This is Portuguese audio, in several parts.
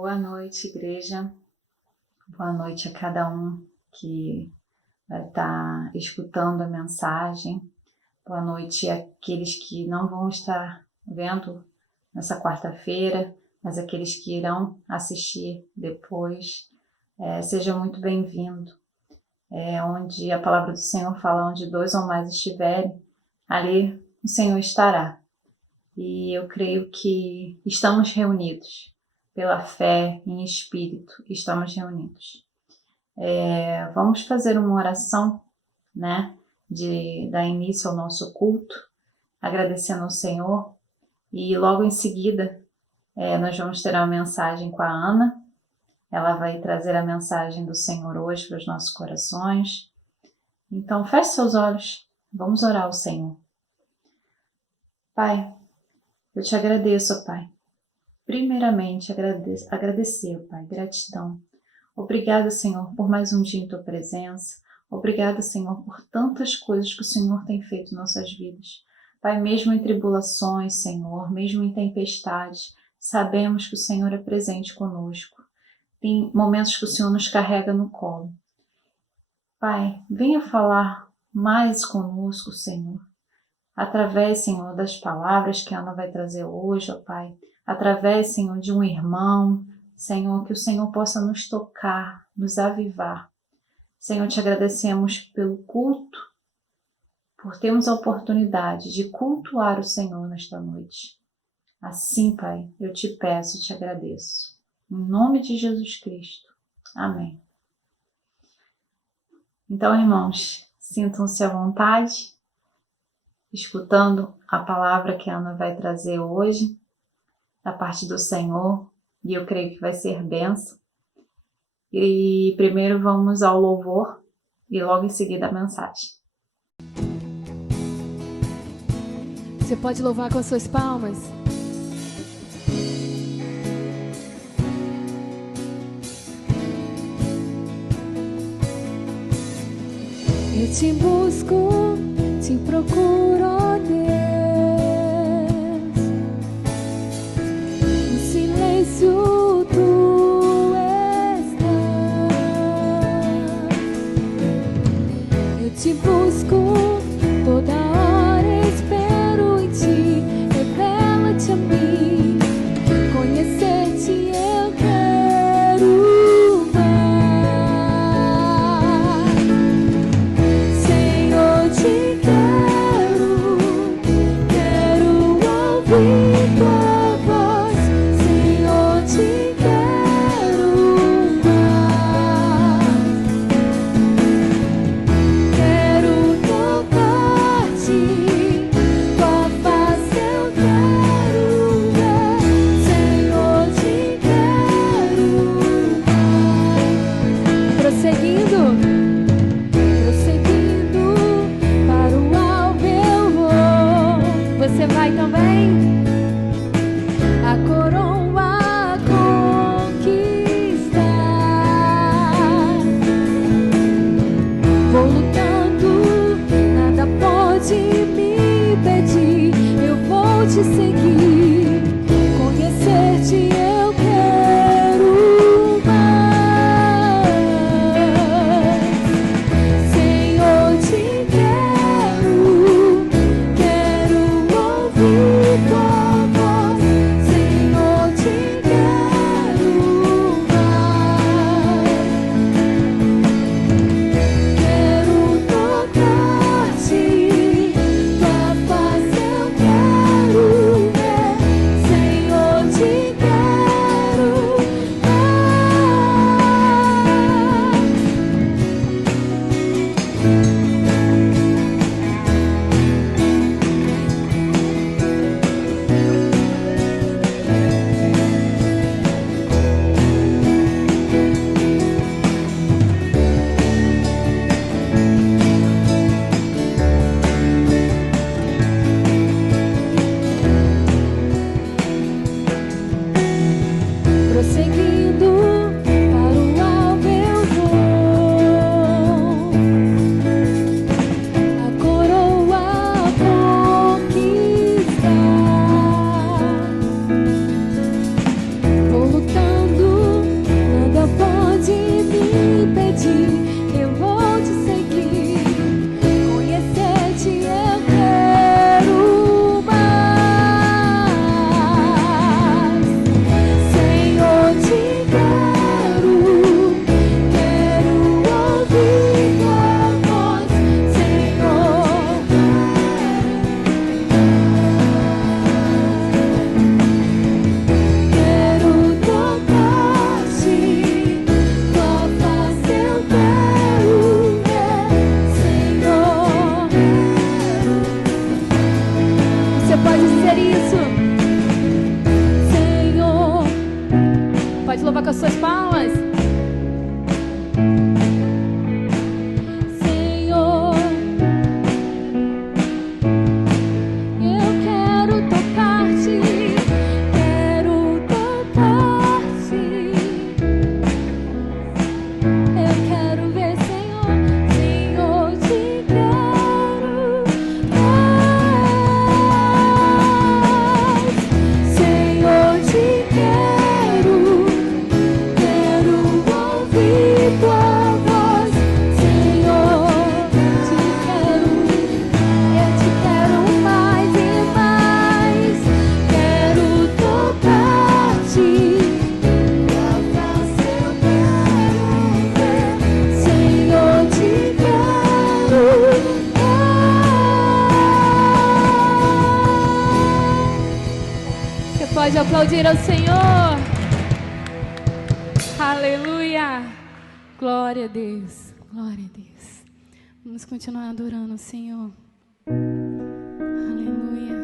Boa noite, igreja. Boa noite a cada um que vai estar escutando a mensagem. Boa noite àqueles que não vão estar vendo nessa quarta-feira, mas aqueles que irão assistir depois. Seja muito bem-vindo. Onde a palavra do Senhor fala, onde 2 ou mais estiverem, ali o Senhor estará. E eu creio que estamos reunidos. Pela fé em espírito, estamos reunidos. Vamos fazer uma oração, de dar início ao nosso culto, agradecendo ao Senhor, e logo em seguida nós vamos ter uma mensagem com a Ana. Ela vai trazer a mensagem do Senhor hoje para os nossos corações. Então feche seus olhos, vamos orar ao Senhor. Pai, eu te agradeço, Pai. Primeiramente, agradecer, Pai, gratidão. Obrigada, Senhor, por mais um dia em Tua presença. Obrigada, Senhor, por tantas coisas que o Senhor tem feito em nossas vidas. Pai, mesmo em tribulações, Senhor, mesmo em tempestades, sabemos que o Senhor é presente conosco. Tem momentos que o Senhor nos carrega no colo. Pai, venha falar mais conosco, Senhor. Através, Senhor, das palavras que a Ana vai trazer hoje, ó Pai. Através, Senhor, de um irmão, Senhor, que o Senhor possa nos tocar, nos avivar. Senhor, te agradecemos pelo culto, por termos a oportunidade de cultuar o Senhor nesta noite. Assim, Pai, eu te peço e te agradeço. Em nome de Jesus Cristo. Amém. Então, irmãos, sintam-se à vontade, escutando a palavra que a Ana vai trazer hoje, da parte do Senhor, e eu creio que vai ser bênção. E primeiro vamos ao louvor e logo em seguida a mensagem. Você pode louvar com as suas palmas? Eu te busco, te procuro, ó Deus. No silêncio tu estás. Eu te busco, toda hora espero em ti. Revela-te a mim, conhecer-te eu quero mais. Senhor, te quero ouvir tua voz. Senhor, te quero mais. Quero tocar-te, tua face eu quero ver. Senhor, te quero mais. Prosseguindo para o alvo eu vou. Você vai também? A coroa conquistar. Vou lutando, nada pode me impedir. Eu vou te seguir, conhecer-te eu quero mais. Senhor, te quero ouvir tua voz. Senhor, te quero mais. Quero tocar-te, tua face eu quero ver. pode dizer isso? Senhor, pode louvar com as suas palmas. Senhor, eu quero tocar-te, quero tocar-te. Eu quero ver, Senhor, Senhor, te quero mais. Senhor, te quero, quero ouvir tua voz. Senhor, te quero, eu te quero mais e mais. Quero tocar-te, tua face eu quero ver. Senhor, te quero. Você pode aplaudir ao Senhor. Aleluia. Glória a Deus. Glória a Deus. Vamos continuar adorando o Senhor. Aleluia.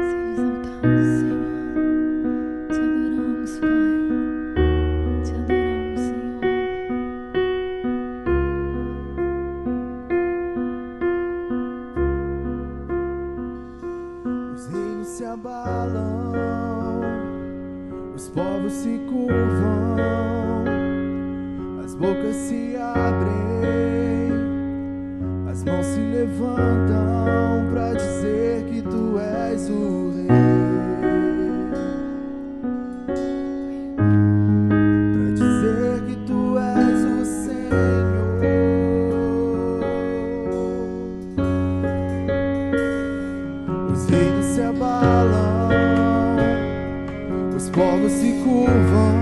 Seja exaltado, Senhor. Te adoramos, Pai. Te adoramos, Senhor. Os reinos se abalam, os povos se curvam, as bocas se abrem, as mãos se levantam para dizer que tu és o rei, para dizer que tu és o Senhor. Os reinos se abalam, os povos se curvam,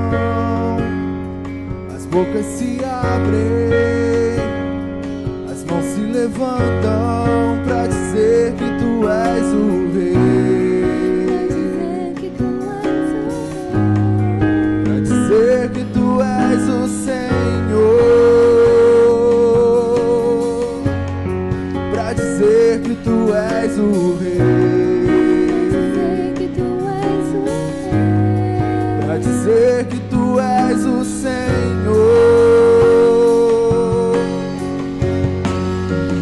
as bocas se abrem, as mãos se levantam para dizer que tu és o rei, para dizer que tu és o Senhor, para dizer que tu és o rei, para dizer que tu és o Senhor.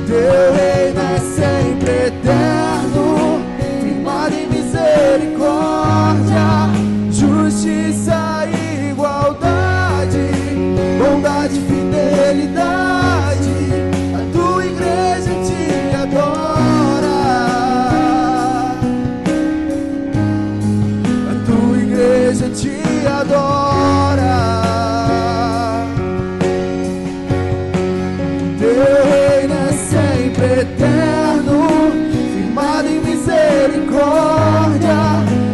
Teu reino é sempre eterno, firmado em misericórdia, justiça e igualdade, bondade e fidelidade. A tua igreja te adora, a tua igreja te adora. Teu reino é sempre eterno, firmado em misericórdia,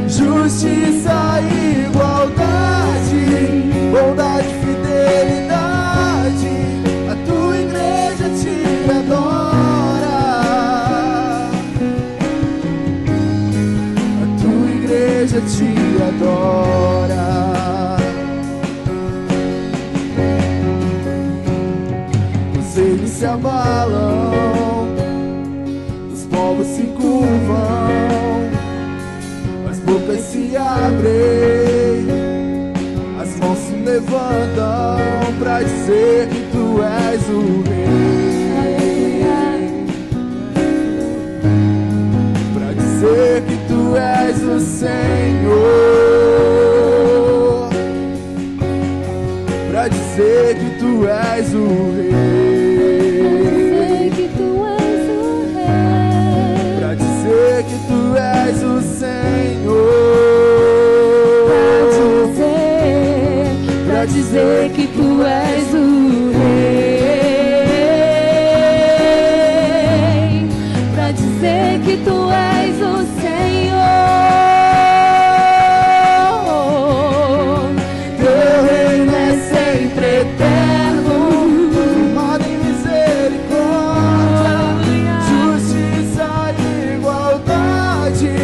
justiça e igualdade, bondade e fidelidade. A tua igreja te adora, a tua igreja te adora. Os reinos se abalam, os povos se curvam, as bocas se abrem, as mãos se levantam para dizer que tu és o rei, para dizer que tu és o Senhor, para dizer que tu és o rei, para dizer que tu és o Senhor, Pra dizer que tu és o rei, pra dizer que tu és o Senhor. teu reino é sempre eterno, firmado em misericórdia, justiça e igualdade,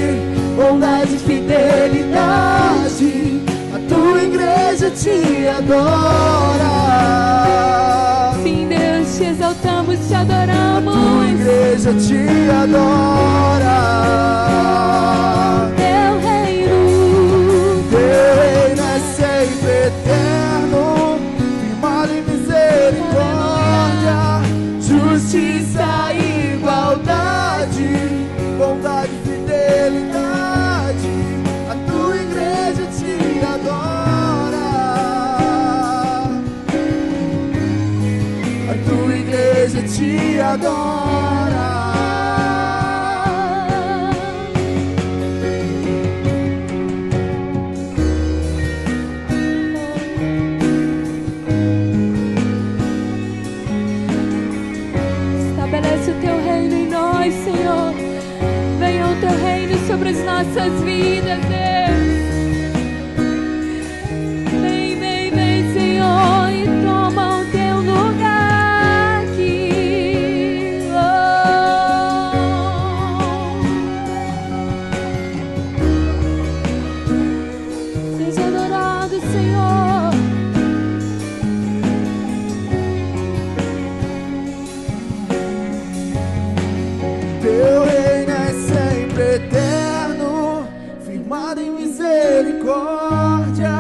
bondade e fidelidade. A te adora. Sim, Deus, te exaltamos, te A adoramos. tua igreja te adora. Teu reino É sempre eterno, firmado em misericórdia, justiça e igualdade, bondade e fidelidade. A tua igreja te adora. A tua igreja te adora. Estabelece o teu reino em nós, Senhor. Venha o teu reino sobre as nossas vidas, Deus. Vem, vem, vem, Senhor, e toma o teu lugar aqui. Oh. Seja adorado, Senhor. Teu reino é sempre eterno, firmado em misericórdia,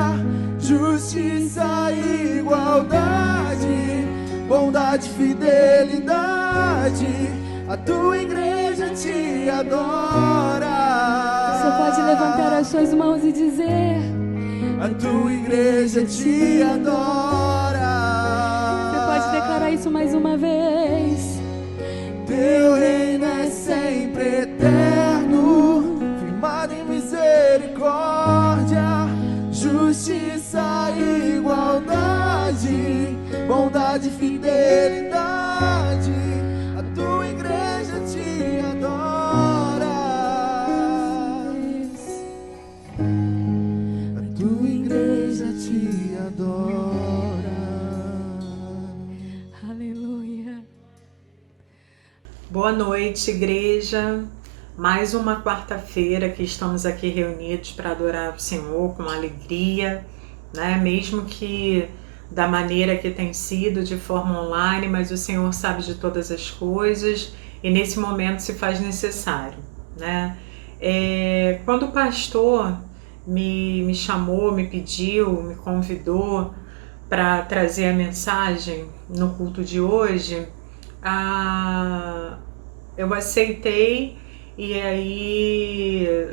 justiça e igualdade, bondade e fidelidade. A tua igreja te adora. Você pode levantar as suas mãos e dizer: A tua igreja te adora. você pode declarar isso mais uma vez. Teu reino é sempre eterno, firmado em misericórdia, justiça e igualdade, bondade e fidelidade. A tua igreja te adora. A tua igreja te adora. Aleluia. Boa noite, igreja. Mais uma quarta-feira que estamos aqui reunidos para adorar o Senhor com alegria, né? Mesmo que da maneira que tem sido, de forma online, mas o Senhor sabe de todas as coisas e nesse momento se faz necessário, né? Quando o pastor me chamou, me pediu, me convidou para trazer a mensagem no culto de hoje, eu aceitei e aí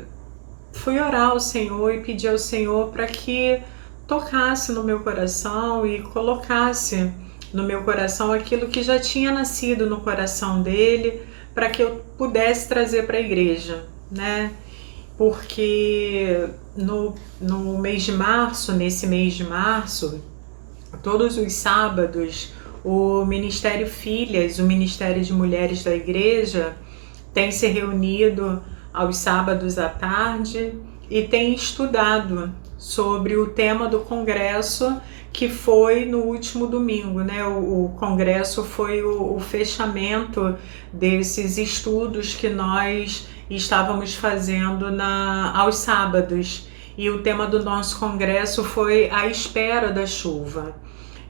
fui orar ao Senhor e pedir ao Senhor para que tocasse no meu coração e colocasse no meu coração aquilo que já tinha nascido no coração dele, para que eu pudesse trazer para a igreja, né? Porque no mês de março, nesse mês de março, todos os sábados, o Ministério Filhas, o Ministério de Mulheres da Igreja, tem se reunido aos sábados à tarde e tem estudado sobre o tema do congresso que foi no último domingo, né? O congresso foi o fechamento desses estudos que nós estávamos fazendo aos sábados. E o tema do nosso congresso foi a espera da chuva.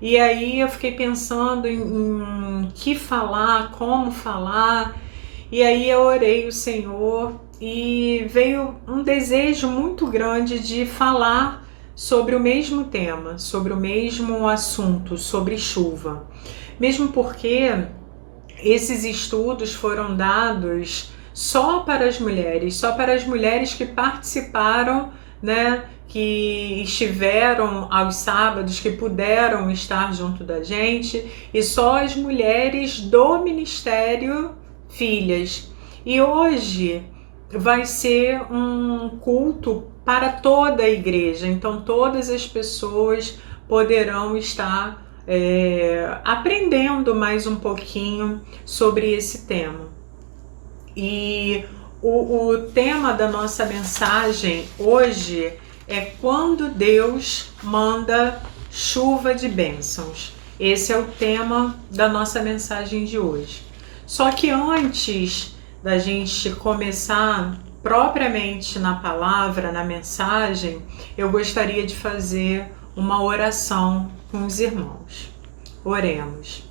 E aí eu fiquei pensando em que falar, como falar, e aí eu orei o Senhor e veio um desejo muito grande de falar sobre o mesmo tema, sobre o mesmo assunto, sobre chuva. Mesmo porque esses estudos foram dados só para as mulheres que participaram, né? Que estiveram aos sábados, que puderam estar junto da gente, e só as mulheres do Ministério Filhas. E hoje vai ser um culto para toda a igreja, então todas as pessoas poderão estar aprendendo mais um pouquinho sobre esse tema. E o tema da nossa mensagem hoje é quando Deus manda chuva de bênçãos. Esse é o tema da nossa mensagem de hoje. Só que antes da gente começar propriamente na palavra, na mensagem, eu gostaria de fazer uma oração com os irmãos. Oremos.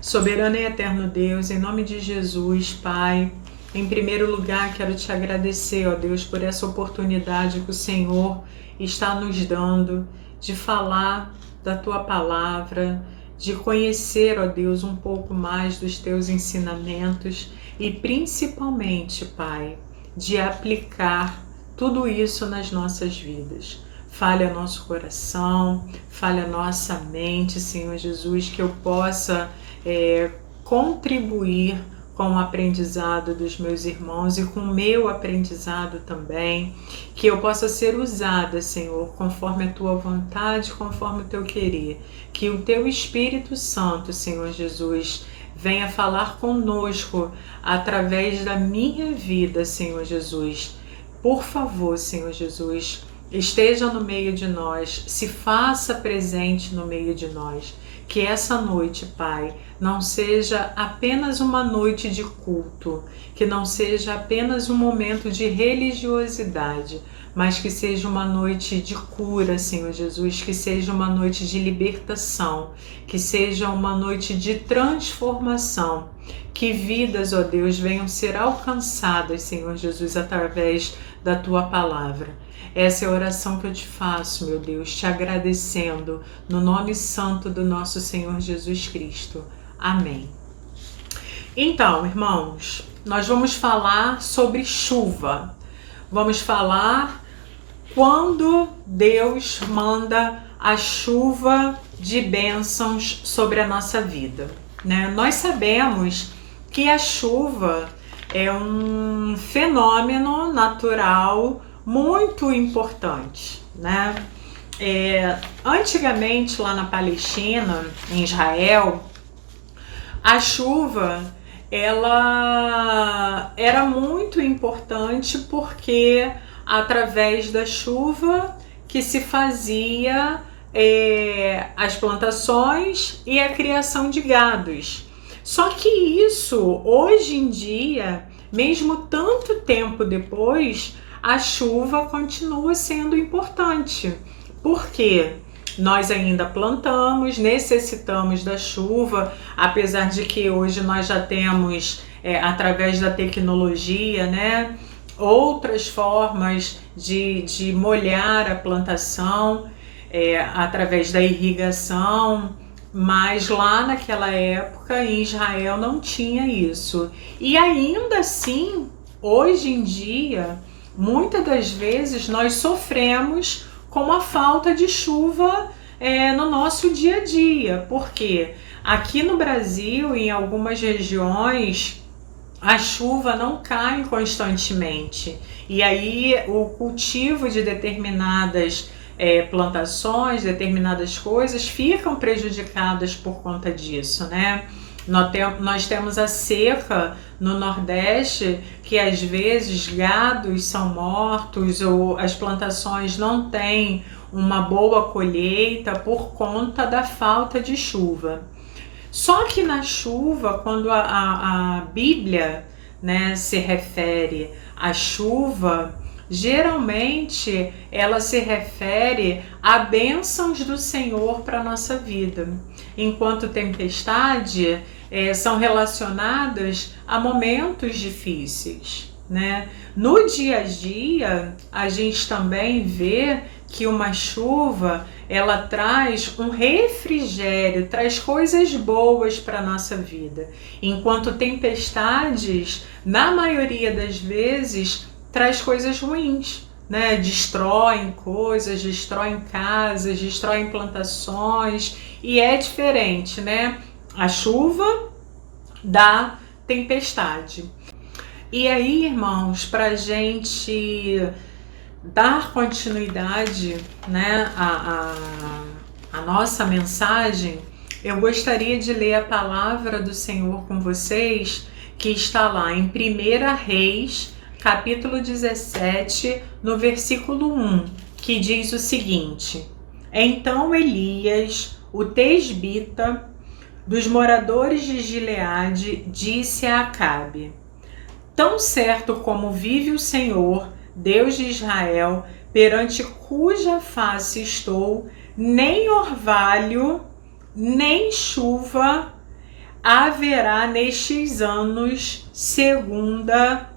Soberano e eterno Deus, em nome de Jesus, Pai, em primeiro lugar quero te agradecer, ó Deus, por essa oportunidade que o Senhor está nos dando de falar da Tua palavra, de conhecer, ó Deus, um pouco mais dos Teus ensinamentos e principalmente, Pai, de aplicar tudo isso nas nossas vidas. Fale ao nosso coração, fale a nossa mente, Senhor Jesus, que eu possa contribuir com o aprendizado dos meus irmãos e com o meu aprendizado também, que eu possa ser usada, Senhor, conforme a Tua vontade, conforme o Teu querer, que o Teu Espírito Santo, Senhor Jesus, venha falar conosco através da minha vida, Senhor Jesus. Por favor, Senhor Jesus, esteja no meio de nós, se faça presente no meio de nós. Que essa noite, Pai, não seja apenas uma noite de culto, que não seja apenas um momento de religiosidade, mas que seja uma noite de cura, Senhor Jesus, que seja uma noite de libertação, que seja uma noite de transformação, que vidas, ó Deus, venham ser alcançadas, Senhor Jesus, através da Tua palavra. Essa é a oração que eu te faço, meu Deus, te agradecendo, no nome santo do nosso Senhor Jesus Cristo. Amém. Então, irmãos, nós vamos falar sobre chuva. Vamos falar quando Deus manda a chuva de bênçãos sobre a nossa vida, né? Nós sabemos que a chuva é um fenômeno natural muito importante, né? Antigamente, lá na Palestina, em Israel, a chuva ela era muito importante porque através da chuva que se fazia as plantações e a criação de gados. Só que isso, hoje em dia, mesmo tanto tempo depois, a chuva continua sendo importante. Por quê? Nós ainda plantamos, necessitamos da chuva, apesar de que hoje nós já temos, através da tecnologia, né, outras formas de molhar a plantação, através da irrigação, mas lá naquela época em Israel não tinha isso. E ainda assim, hoje em dia, muitas das vezes nós sofremos com a falta de chuva no nosso dia a dia, porque aqui no Brasil, em algumas regiões, a chuva não cai constantemente, e aí o cultivo de determinadas plantações, determinadas coisas ficam prejudicadas por conta disso, né? Nós temos a seca no Nordeste, que às vezes gados são mortos ou as plantações não têm uma boa colheita por conta da falta de chuva. Só que na chuva, quando a Bíblia, né, se refere à chuva, geralmente ela se refere a bênçãos do Senhor para a nossa vida, enquanto tempestade são relacionadas a momentos difíceis, né? No dia a dia, a gente também vê que uma chuva, ela traz um refrigério, traz coisas boas para a nossa vida, enquanto tempestades, na maioria das vezes, traz coisas ruins, né? Destroem coisas, destroem casas, destroem plantações, e é diferente, né? A chuva da tempestade. E aí, irmãos, para a gente dar continuidade, né, a nossa mensagem, eu gostaria de ler a palavra do Senhor com vocês, que está lá em 1 Reis, capítulo 17, no versículo 1, que diz o seguinte: Então Elias, o tesbita, dos moradores de Gileade, disse a Acabe: Tão certo como vive o Senhor, Deus de Israel, perante cuja face estou, nem orvalho, nem chuva haverá nestes anos,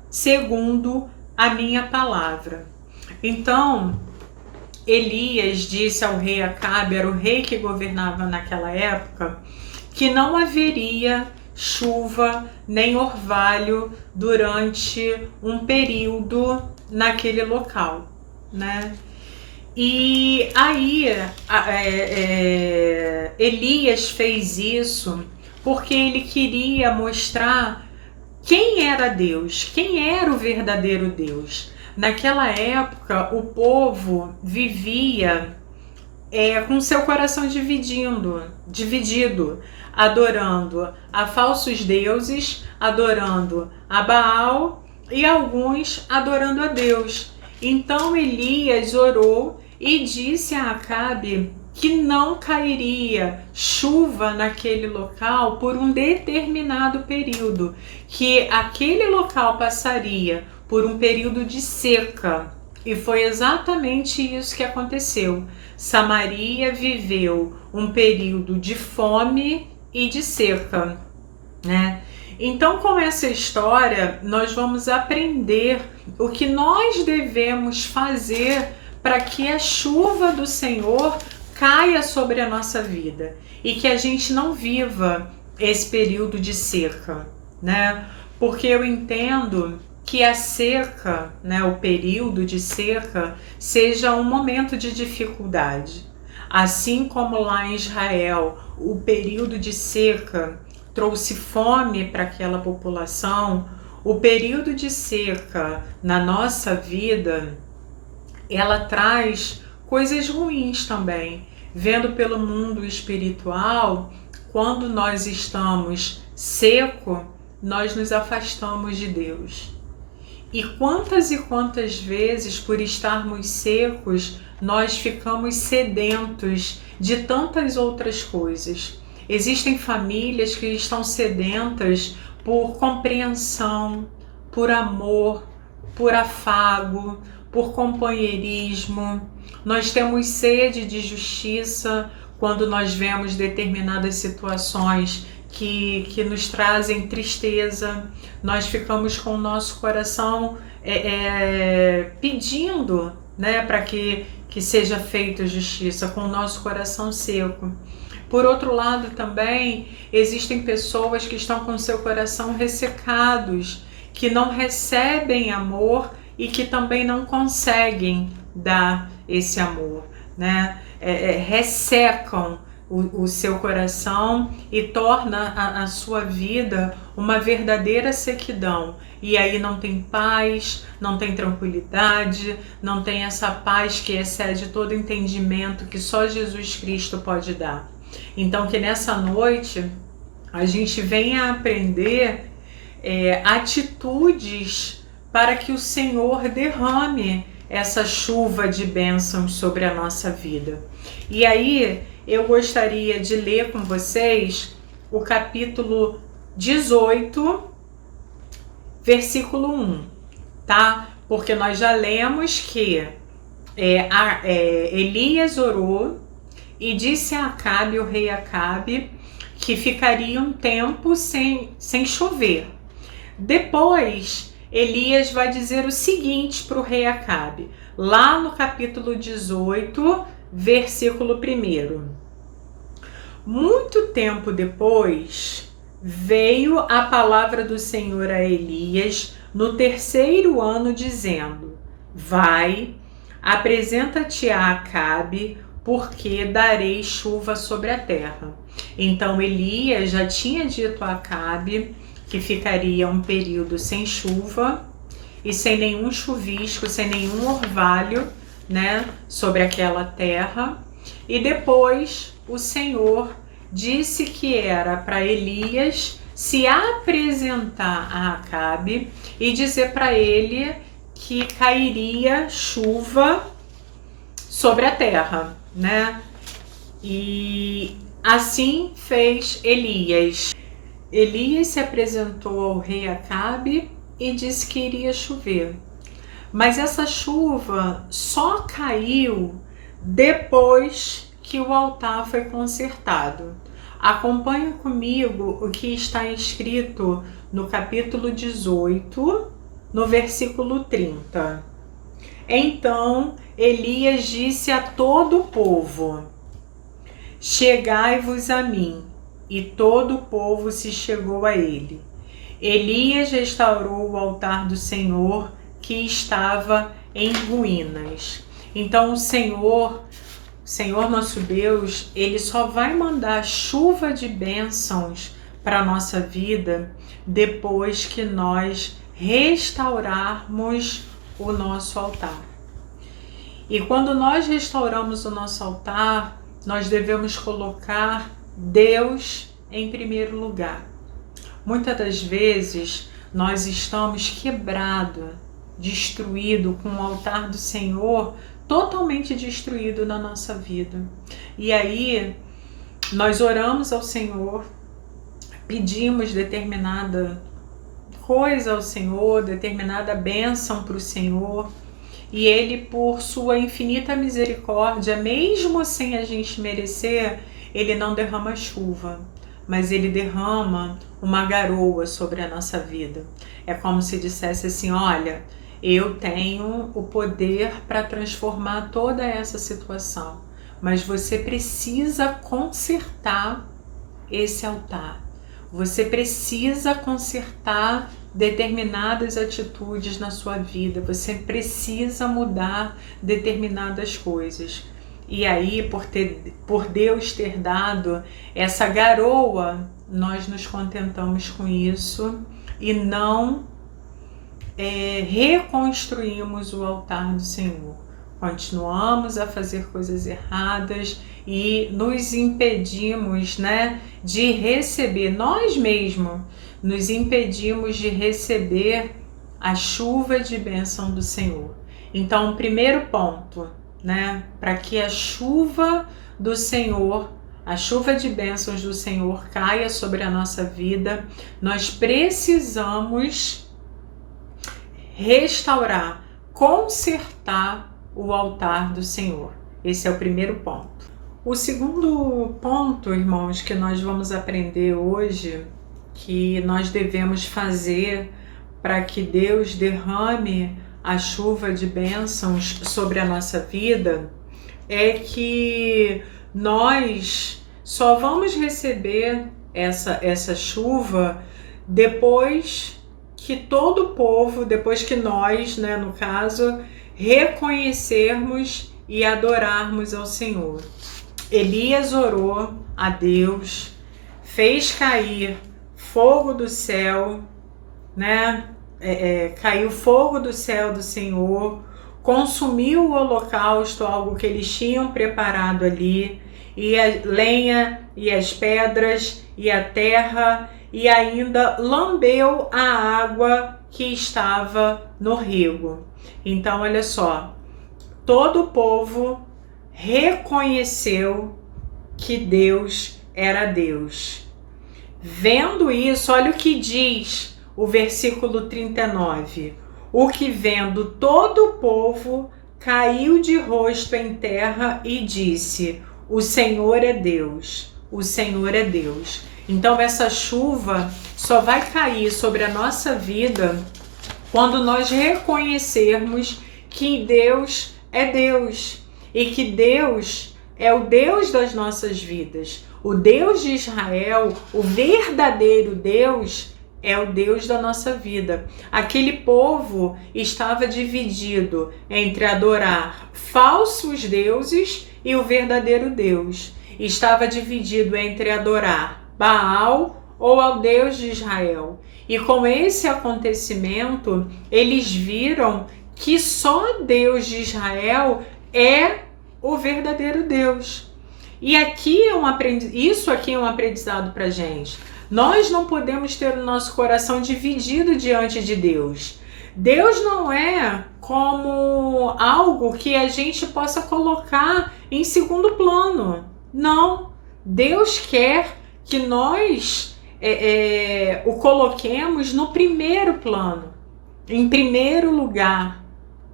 segundo a minha palavra. Então, Elias disse ao rei Acabe, era o rei que governava naquela época, que não haveria chuva nem orvalho durante um período naquele local, né? E aí Elias fez isso porque ele queria mostrar quem era Deus, quem era o verdadeiro Deus. Naquela época, o povo vivia com seu coração dividido, adorando a falsos deuses, adorando a Baal e alguns adorando a Deus. Então Elias orou e disse a Acabe que não cairia chuva naquele local por um determinado período, que aquele local passaria por um período de seca. E foi exatamente isso que aconteceu. Samaria viveu um período de fome e de seca, né? Então, com essa história, nós vamos aprender o que nós devemos fazer para que a chuva do Senhor caia sobre a nossa vida e que a gente não viva esse período de seca, né? Porque eu entendo que a seca, né, o período de seca, seja um momento de dificuldade. Assim como lá em Israel, o período de seca trouxe fome para aquela população, o período de seca na nossa vida, ela traz coisas ruins também. Vendo pelo mundo espiritual, quando nós estamos seco, nós nos afastamos de Deus. E quantas vezes, por estarmos secos, nós ficamos sedentos de tantas outras coisas. Existem famílias que estão sedentas por compreensão, por amor, por afago, por companheirismo. Nós temos sede de justiça quando nós vemos determinadas situações que nos trazem tristeza. Nós ficamos com o nosso coração pedindo, né, para que seja feita justiça, com o nosso coração seco. Por outro lado também, existem pessoas que estão com seu coração ressecados, que não recebem amor e que também não conseguem dar esse amor, né? Ressecam o seu coração e torna a sua vida uma verdadeira sequidão. E aí não tem paz, não tem tranquilidade, não tem essa paz que excede todo entendimento que só Jesus Cristo pode dar. Então que nessa noite a gente venha aprender atitudes para que o Senhor derrame essa chuva de bênçãos sobre a nossa vida. E aí eu gostaria de ler com vocês o capítulo 18, versículo 1, tá? Porque nós já lemos que Elias orou e disse a Acabe, o rei Acabe, que ficaria um tempo sem chover. Depois, Elias vai dizer o seguinte para o rei Acabe, lá no capítulo 18, versículo 1. Muito tempo depois, veio a palavra do Senhor a Elias no 3º ano, dizendo: vai, apresenta-te a Acabe, porque darei chuva sobre a terra. Então Elias já tinha dito a Acabe que ficaria um período sem chuva e sem nenhum chuvisco, sem nenhum orvalho, né, sobre aquela terra. E depois o Senhor disse que era para Elias se apresentar a Acabe e dizer para ele que cairia chuva sobre a terra, né? E assim fez Elias. Elias se apresentou ao rei Acabe e disse que iria chover. Mas essa chuva só caiu depois que o altar foi consertado. Acompanha comigo o que está escrito no capítulo 18, no versículo 30. Então Elias disse a todo o povo: chegai-vos a mim. E todo o povo se chegou a ele. Elias restaurou o altar do Senhor, que estava em ruínas. Então o Senhor nosso Deus, Ele só vai mandar chuva de bênçãos para a nossa vida depois que nós restaurarmos o nosso altar. E quando nós restauramos o nosso altar, nós devemos colocar Deus em primeiro lugar. Muitas das vezes nós estamos quebrados, destruídos, com o altar do Senhor totalmente destruído na nossa vida. E aí nós oramos ao Senhor, pedimos determinada coisa ao Senhor, determinada bênção para o Senhor, e Ele, por sua infinita misericórdia, mesmo sem a gente merecer, Ele não derrama chuva, mas Ele derrama uma garoa sobre a nossa vida. É como se dissesse assim: olha, eu tenho o poder para transformar toda essa situação, mas você precisa consertar esse altar. Você precisa consertar determinadas atitudes na sua vida. Você precisa mudar determinadas coisas. E aí, por Deus ter dado essa garoa, nós nos contentamos com isso e não reconstruímos o altar do Senhor. Continuamos a fazer coisas erradas e nos impedimos, de receber, nós mesmos nos impedimos de receber a chuva de bênção do Senhor. Então, o primeiro ponto, para que a chuva do Senhor, a chuva de bênçãos do Senhor caia sobre a nossa vida, nós precisamos restaurar, consertar o altar do Senhor. Esse é o primeiro ponto. O segundo ponto, irmãos, que nós vamos aprender hoje, que nós devemos fazer para que Deus derrame a chuva de bênçãos sobre a nossa vida, é que nós só vamos receber essa chuva depois que todo o povo, depois que nós, no caso, reconhecermos e adorarmos ao Senhor. Elias orou a Deus, fez cair fogo do céu, caiu fogo do céu do Senhor, consumiu o holocausto, algo que eles tinham preparado ali, e a lenha, e as pedras, e a terra, e ainda lambeu a água que estava no rio. Então, olha só, todo o povo reconheceu que Deus era Deus. Vendo isso, olha o que diz o versículo 39. O que vendo todo o povo caiu de rosto em terra e disse: o Senhor é Deus, o Senhor é Deus. Então essa chuva só vai cair sobre a nossa vida quando nós reconhecermos que Deus é Deus e que Deus é o Deus das nossas vidas. O Deus de Israel, o verdadeiro Deus, é o Deus da nossa vida. Aquele povo estava dividido entre adorar falsos deuses e o verdadeiro Deus. Estava dividido entre adorar Baal ou ao Deus de Israel. E com esse acontecimento, eles viram que só Deus de Israel é o verdadeiro Deus. E isso aqui é um aprendizado para a gente. Nós não podemos ter o nosso coração dividido diante de Deus. Deus não é como algo que a gente possa colocar em segundo plano. Não. Deus quer que nós o coloquemos no primeiro plano, em primeiro lugar.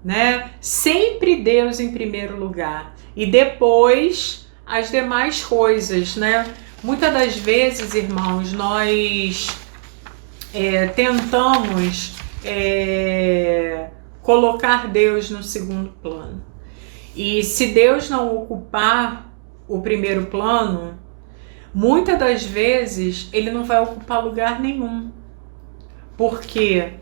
né? Sempre Deus em primeiro lugar e depois as demais coisas, né? Muitas das vezes, irmãos, nós tentamos colocar Deus no segundo plano. E se Deus não ocupar o primeiro plano, muitas das vezes ele não vai ocupar lugar nenhum. Porque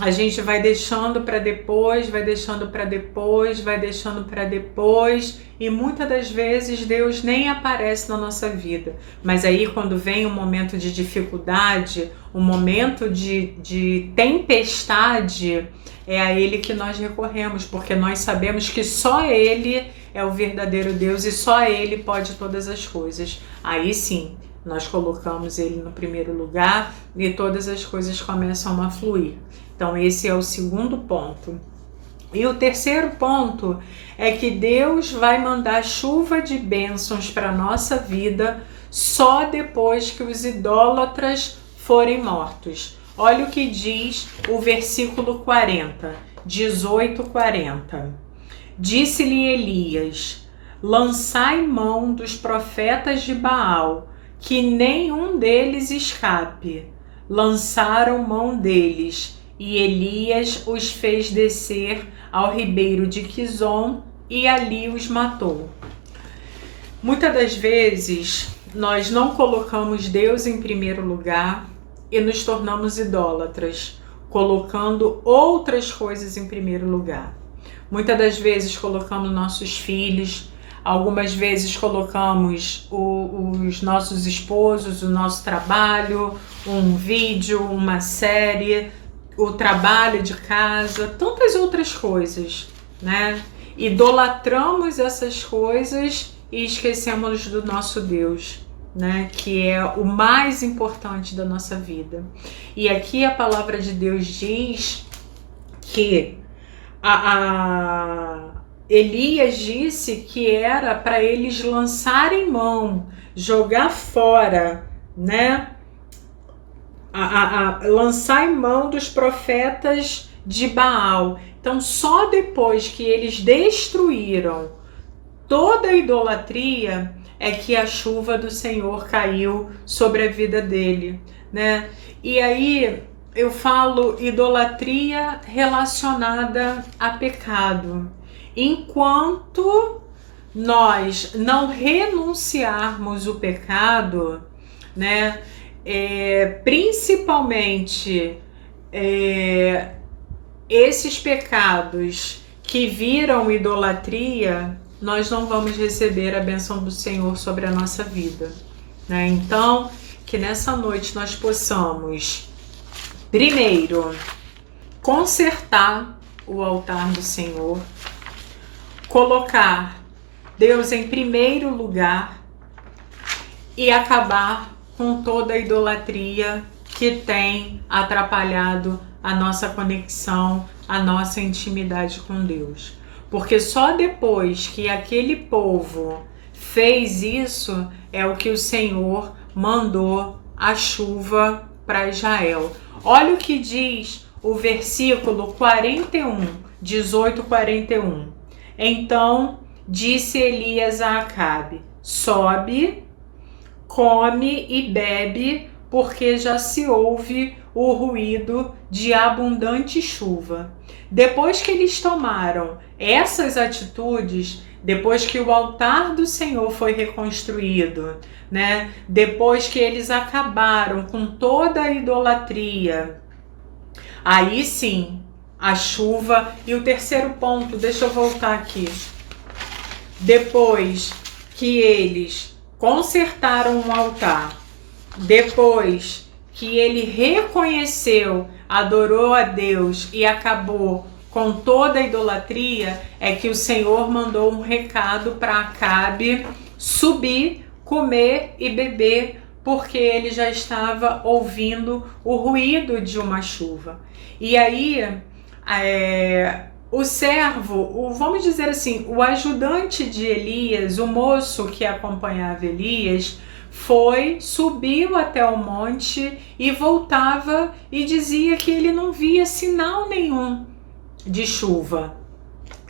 a gente vai deixando para depois, vai deixando para depois, vai deixando para depois, e muitas das vezes Deus nem aparece na nossa vida. Mas aí quando vem um momento de dificuldade, um momento de tempestade, é a Ele que nós recorremos, porque nós sabemos que só Ele é o verdadeiro Deus e só Ele pode todas as coisas. Aí sim, nós colocamos Ele no primeiro lugar e todas as coisas começam a fluir. Então esse é o segundo ponto. E o terceiro ponto é que Deus vai mandar chuva de bênçãos para a nossa vida só depois que os idólatras forem mortos. Olha o que diz o versículo 40, 18:40. Disse-lhe Elias: lançai mão dos profetas de Baal, que nenhum deles escape. Lançaram mão deles, e Elias os fez descer ao ribeiro de Quizon e ali os matou. Muitas das vezes nós não colocamos Deus em primeiro lugar e nos tornamos idólatras, colocando outras coisas em primeiro lugar. Muitas das vezes colocamos nossos filhos, algumas vezes colocamos os nossos esposos, o nosso trabalho, um vídeo, uma série, o trabalho de casa, tantas outras coisas, né? Idolatramos essas coisas e esquecemos do nosso Deus, né? Que é o mais importante da nossa vida. E aqui a palavra de Deus diz que Elias disse que era para eles lançarem mão, jogar fora, né? Lançar em mão dos profetas de Baal. Então só depois que eles destruíram toda a idolatria é que a chuva do Senhor caiu sobre a vida dele, né? E aí eu falo idolatria relacionada a pecado. Enquanto nós não renunciarmos o pecado, né? Principalmente esses pecados que viram idolatria, nós não vamos receber a bênção do Senhor sobre a nossa vida, né? Então, que nessa noite nós possamos, primeiro, consertar o altar do Senhor, colocar Deus em primeiro lugar e acabar com toda a idolatria que tem atrapalhado a nossa conexão, a nossa intimidade com Deus. Porque só depois que aquele povo fez isso é o que o Senhor mandou a chuva para Israel. Olha o que diz o versículo 41, 18:41. Então disse Elias a Acabe: sobe, come e bebe, porque já se ouve o ruído de abundante chuva. Depois que eles tomaram essas atitudes, depois que o altar do Senhor foi reconstruído, né? Depois que eles acabaram com toda a idolatria, aí sim, a chuva. E o terceiro ponto, deixa eu voltar aqui. Depois que eles consertaram o altar, depois que ele reconheceu, adorou a Deus e acabou com toda a idolatria, é que o Senhor mandou um recado para Acabe subir, comer e beber, porque ele já estava ouvindo o ruído de uma chuva. E aí, o servo, vamos dizer assim, o ajudante de Elias, o moço que acompanhava Elias, subiu até o monte e voltava e dizia que ele não via sinal nenhum de chuva,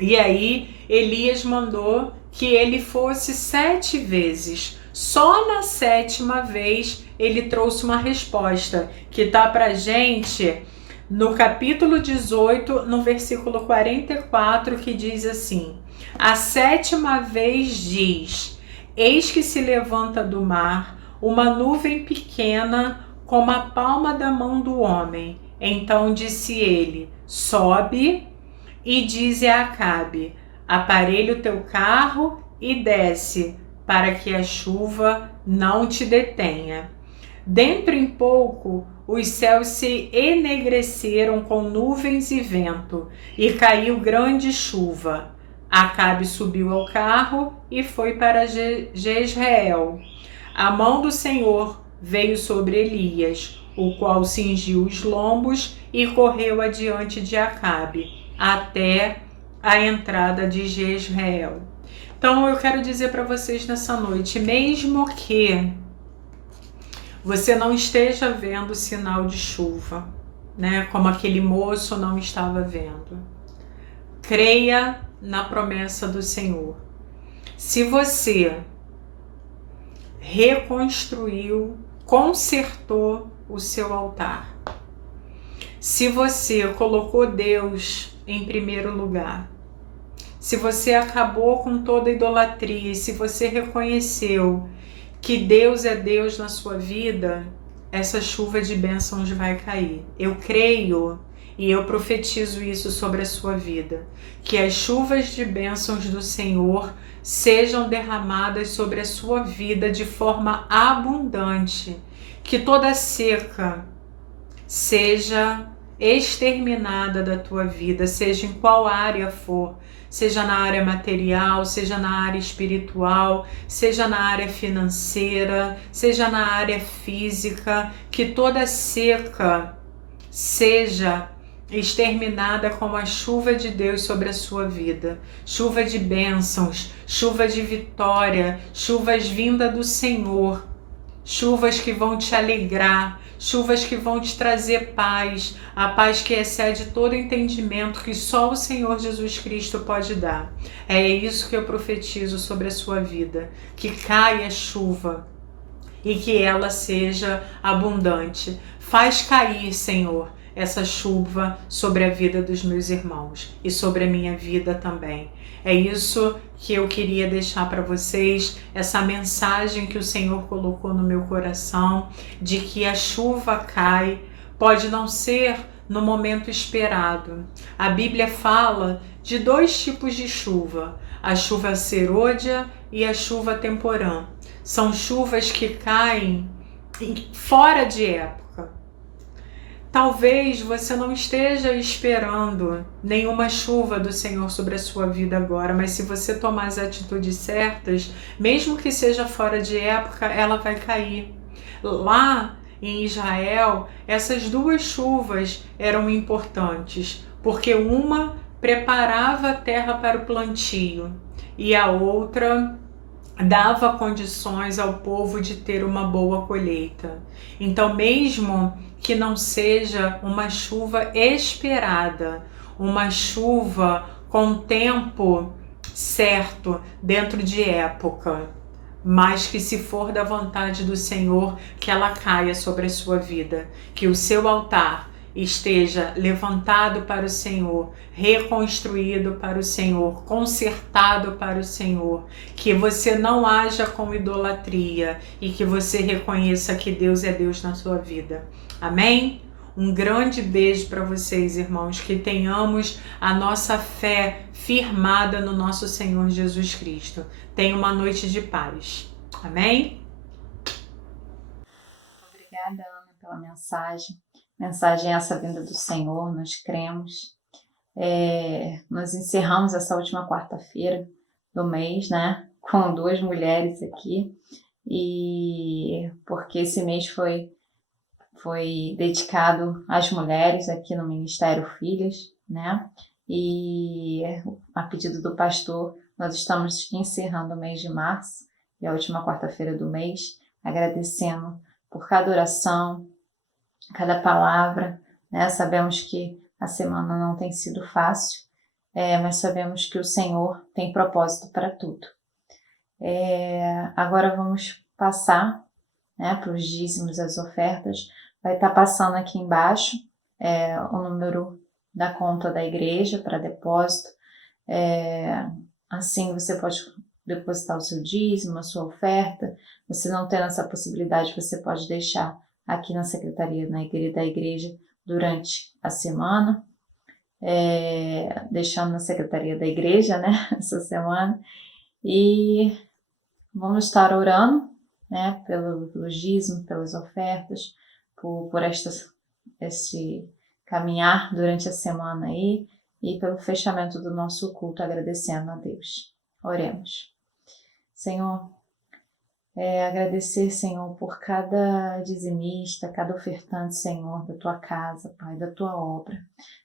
E aí Elias mandou que ele fosse 7 vezes. Só na 7ª vez ele trouxe uma resposta, que está para gente no capítulo 18, no versículo 44, que diz assim: a 7ª vez diz: eis que se levanta do mar uma nuvem pequena como a palma da mão do homem. Então disse ele: sobe e dize a Acabe: aparelha o teu carro e desce, para que a chuva não te detenha. Dentro em pouco, os céus se enegreceram com nuvens e vento, e caiu grande chuva. Acabe subiu ao carro e foi para Jezreel. A mão do Senhor veio sobre Elias, o qual cingiu os lombos e correu adiante de Acabe, até a entrada de Jezreel. Então eu quero dizer para vocês nessa noite, mesmo que você não esteja vendo sinal de chuva, né, como aquele moço não estava vendo, creia na promessa do Senhor. Se você reconstruiu, consertou o seu altar, se você colocou Deus em primeiro lugar, se você acabou com toda idolatria, se você reconheceu que Deus é Deus na sua vida, essa chuva de bênçãos vai cair. Eu creio e eu profetizo isso sobre a sua vida, que as chuvas de bênçãos do Senhor sejam derramadas sobre a sua vida de forma abundante, que toda seca seja exterminada da tua vida, seja em qual área for, seja na área material, seja na área espiritual, seja na área financeira, seja na área física, que toda seca seja exterminada como a chuva de Deus sobre a sua vida. Chuva de bênçãos, chuva de vitória, chuvas vindas do Senhor, chuvas que vão te alegrar, chuvas que vão te trazer paz, a paz que excede todo entendimento que só o Senhor Jesus Cristo pode dar. É isso que eu profetizo sobre a sua vida, que caia chuva e que ela seja abundante. Faz cair, Senhor, essa chuva sobre a vida dos meus irmãos e sobre a minha vida também. É isso que eu queria deixar para vocês, essa mensagem que o Senhor colocou no meu coração, de que a chuva cai, pode não ser no momento esperado. A Bíblia fala de 2 tipos de chuva, a chuva serôdia e a chuva temporã. São chuvas que caem fora de época. Talvez você não esteja esperando nenhuma chuva do Senhor sobre a sua vida agora, mas se você tomar as atitudes certas, mesmo que seja fora de época, ela vai cair. Lá em Israel, essas 2 chuvas eram importantes, porque uma preparava a terra para o plantio e a outra dava condições ao povo de ter uma boa colheita. Então, mesmo que não seja uma chuva esperada, uma chuva com tempo certo, dentro de época, mas que se for da vontade do Senhor, que ela caia sobre a sua vida, que o seu altar esteja levantado para o Senhor, reconstruído para o Senhor, consertado para o Senhor, que você não haja com idolatria e que você reconheça que Deus é Deus na sua vida. Amém? Um grande beijo para vocês, irmãos, que tenhamos a nossa fé firmada no nosso Senhor Jesus Cristo. Tenha uma noite de paz. Amém? Obrigada, Ana, pela mensagem. Mensagem essa vinda do Senhor, nós cremos. Nós encerramos essa última quarta-feira do mês, né? Com 2 mulheres aqui. E porque esse mês foi dedicado às mulheres aqui no Ministério Filhas, né? E a pedido do pastor, nós estamos encerrando o mês de março, e a última quarta-feira do mês, agradecendo por cada oração, cada palavra, né? Sabemos que a semana não tem sido fácil, mas sabemos que o Senhor tem propósito para tudo. Agora vamos passar, né, para os dízimos, as ofertas. Vai estar passando aqui embaixo o número da conta da igreja para depósito. Assim você pode depositar o seu dízimo, a sua oferta. Você não tendo essa possibilidade, você pode deixar aqui na secretaria da igreja durante a semana, deixando na secretaria da igreja, né, essa semana. E vamos estar orando, né, pelo dízimo, pelas ofertas, por esse caminhar durante a semana aí, e pelo fechamento do nosso culto, agradecendo a Deus. Oremos. Senhor, agradecer, Senhor, por cada dizimista, cada ofertante, Senhor, da Tua casa, Pai, da Tua obra.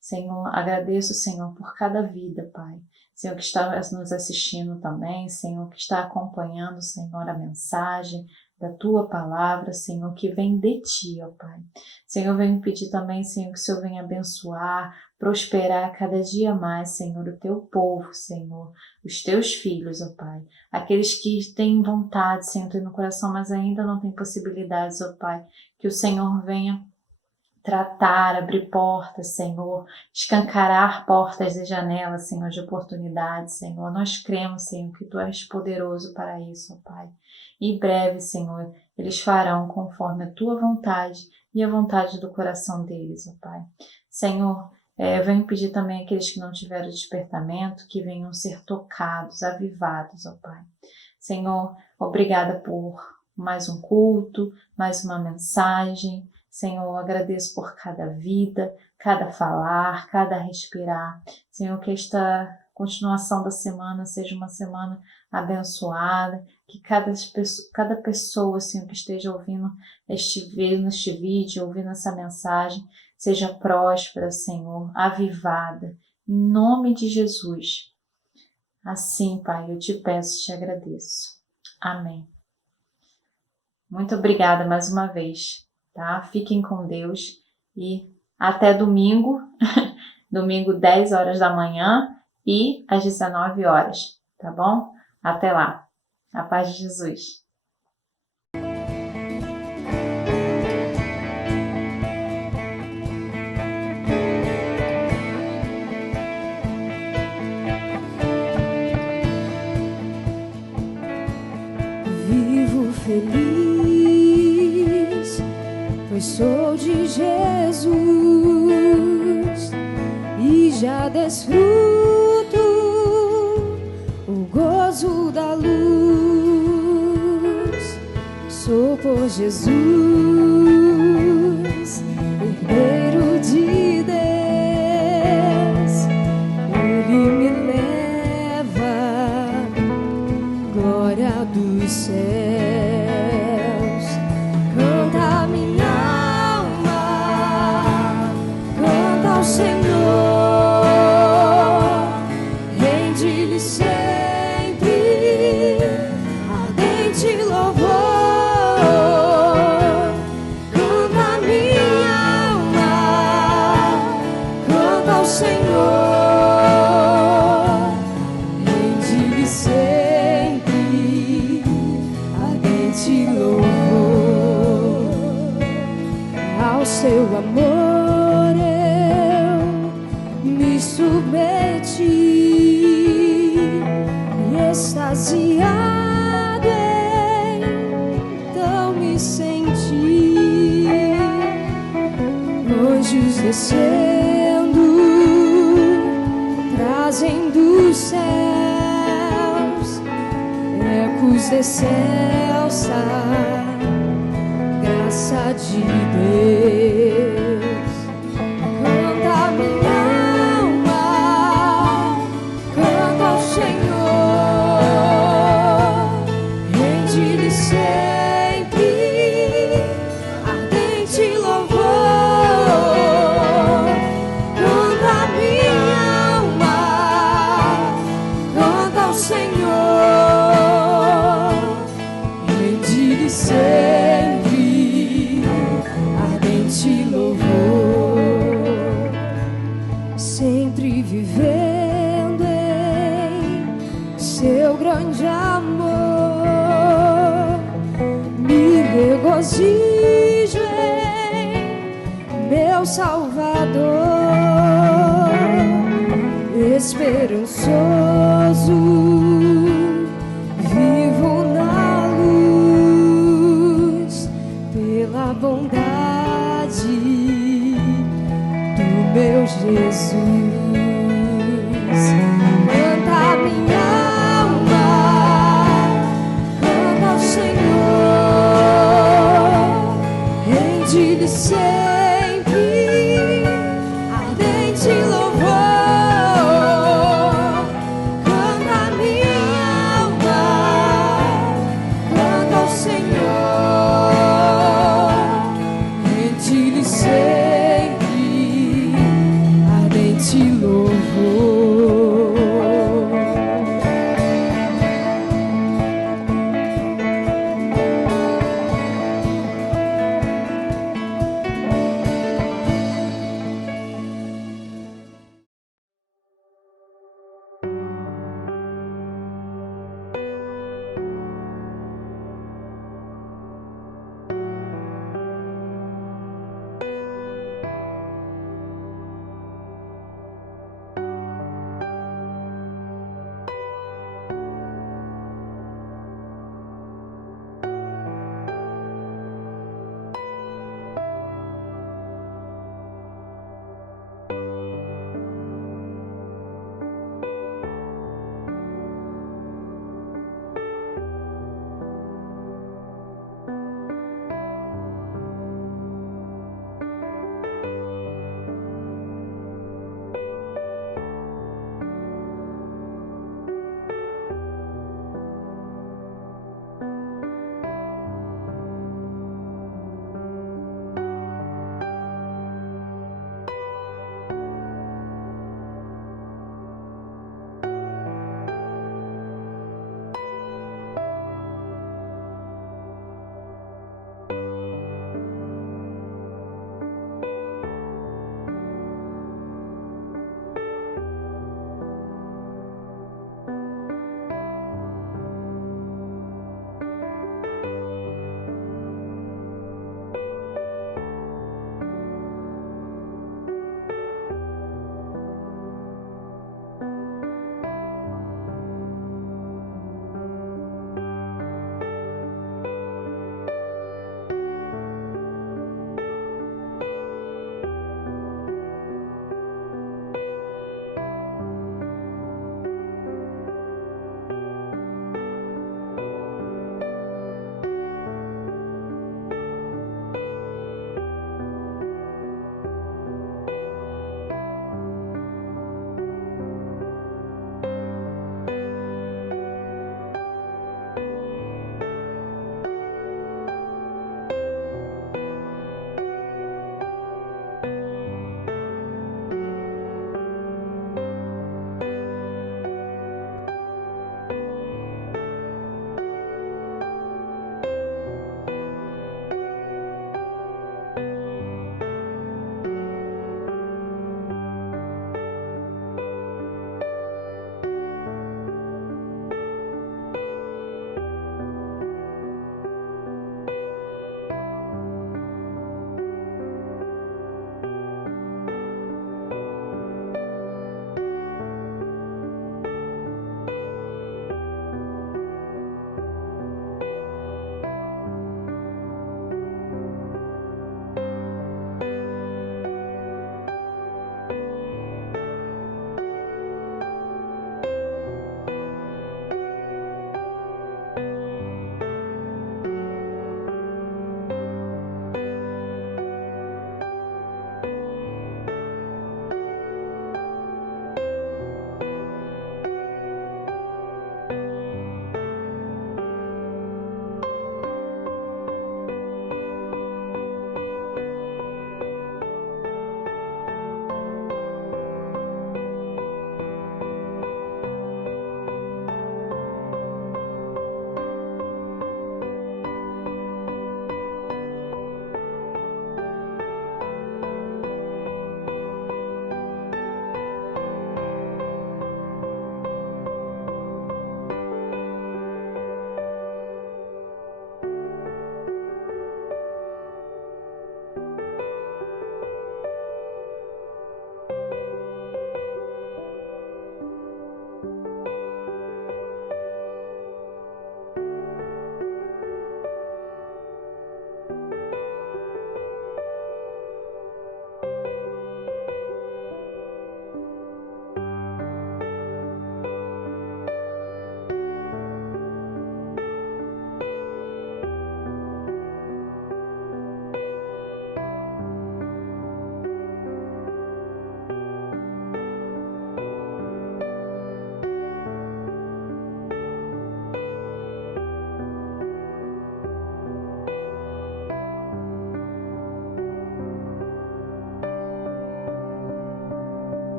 Senhor, agradeço, Senhor, por cada vida, Pai. Senhor, que está nos assistindo também, Senhor, que está acompanhando, Senhor, a mensagem da Tua palavra, Senhor, que vem de Ti, ó Pai. Senhor, venho pedir também, Senhor, que o Senhor venha abençoar, prosperar cada dia mais, Senhor, o Teu povo, Senhor, os Teus filhos, ó Pai. Aqueles que têm vontade, Senhor, têm no coração, mas ainda não têm possibilidades, ó Pai. Que o Senhor venha tratar, abrir portas, Senhor, escancarar portas e janelas, Senhor, de oportunidades, Senhor. Nós cremos, Senhor, que Tu és poderoso para isso, ó Pai. E breve, Senhor, eles farão conforme a Tua vontade e a vontade do coração deles, ó Pai. Senhor, eu venho pedir também àqueles que não tiveram despertamento, que venham ser tocados, avivados, ó Pai. Senhor, obrigada por mais um culto, mais uma mensagem. Senhor, agradeço por cada vida, cada falar, cada respirar. Senhor, que esta continuação da semana seja uma semana abençoada, que cada pessoa, Senhor, que esteja ouvindo este vídeo, ouvindo essa mensagem, seja próspera, Senhor, avivada, em nome de Jesus. Assim, Pai, eu te peço e te agradeço. Amém. Muito obrigada mais uma vez, tá? Fiquem com Deus e até domingo, domingo 10 horas da manhã e às 19 horas, tá bom? Até lá. A paz de Jesus. Vivo feliz, pois sou de Jesus e já desfruto o gozo da luz. Sou por Jesus, herdeiro de Deus. Ele me leva, glória dos céus. Canta minha alma, canta ao Senhor. Rende-lhe sempre ardente louvor. Canta minha alma, canta ao Senhor. Rende-lhe sempre ardente louvor. Ao seu amor eu me submeti e extasiado então me senti. Anjos descendo, trazem dos céus ecos de excelsa graça de Deus. Canta minha alma, canta ao Senhor. Rende-lhe sempre ardente louvor. Canta minha alma, canta ao Senhor. Rende-lhe sempre ardente louvor. regozijo em meu Salvador, esperançoso, vivo na luz, pela bondade do meu Jesus.